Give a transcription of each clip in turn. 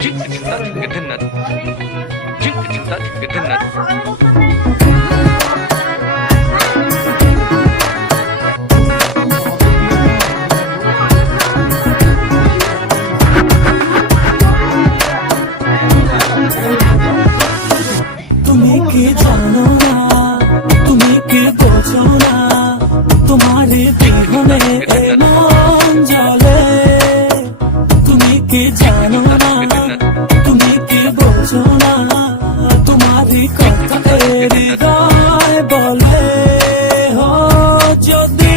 তুমি কি জানো না, তুমি কি বোঝো না, তোমার বিহনে এ মন জ্বলে। তুমি কি জানো না, তুমি কি বোঝো না, তোমার কথা হৃদয় বলে। হো যদি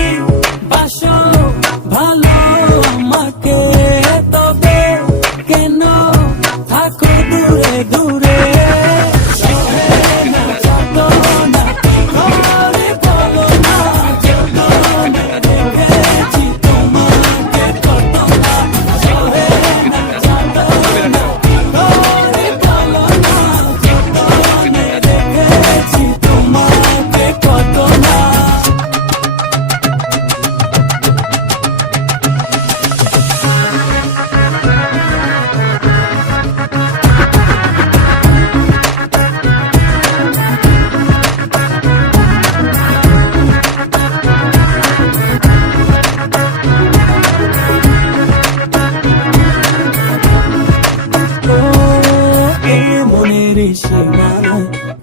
বাসো ভালো আমাকে, তবে কেন থাকো দূরে দূরে।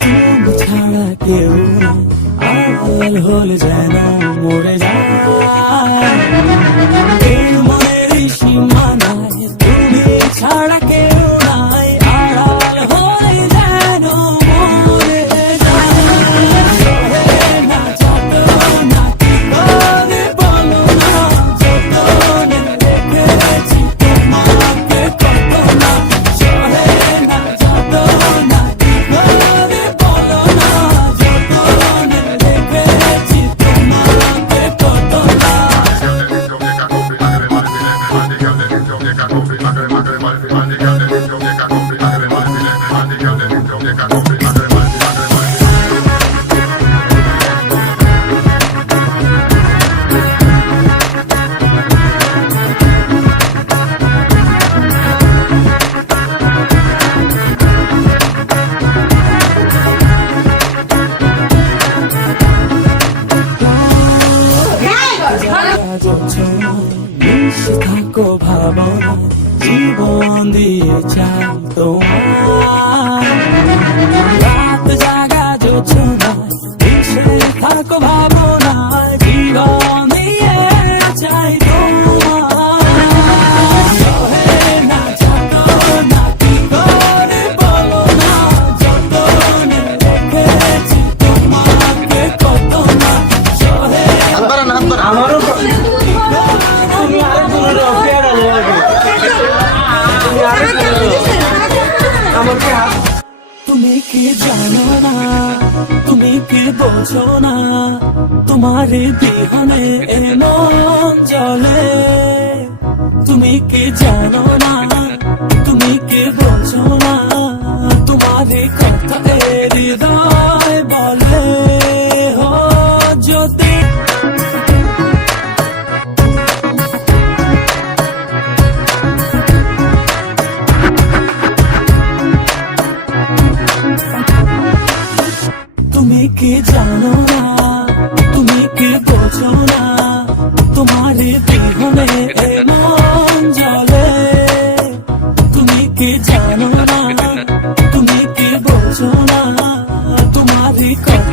তুমি ছাড়া কেউ আড়াল হলে যেন মরে যায়। এই মনের সীমানায় তুমি ছাড়া কেউ নাই, আড়াল হলে যেন মরে যায়। না চাটো না কি করে বলো না, যতনে দেখেছি তোমাকে কত না। সহে না চাটো না থাকো ভাবনা, জীবন দিয়ে চাই তোমার। রাত জাগা যোছনা এসে থাকো ভাবনা, জীবন দিয়ে চাই তোমার। সহে না চাটো না কি করে বলো না, যতনে দেখেছি তোমাকে কত না। সহে আমারও তুমি কি জানো না, তুমি কি বোঝো না, তোমার বিহনে এ মন জ্বলে। তুমি কি জানো না, তুমি কি বোঝো না, তোমার কথা হৃদয় বলে। হো যদি তুমি কি জানো না, তুমি কি বোঝো না, তোমার বিহনে এ মন জ্বলে। তুমি কি জানো না, তুমি কি বোঝো না, তোমার কথা